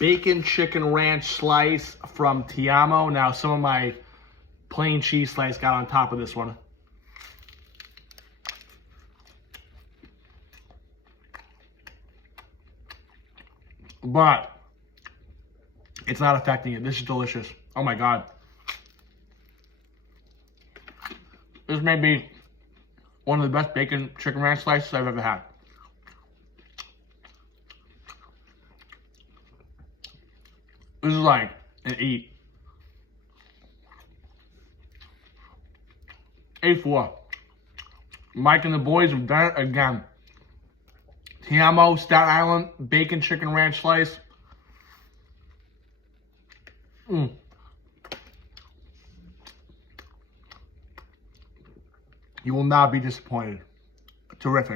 bacon chicken ranch slice from TiAmo. Now, some of my plain cheese slice got on top of this one. But it's not affecting it. This is delicious. Oh my God. This may be one of the best bacon chicken ranch slices I've ever had. This is like an 8. A4. Mike and the boys have done it again. TiAmo, Staten Island, bacon chicken ranch slice. You will not be disappointed. Terrific.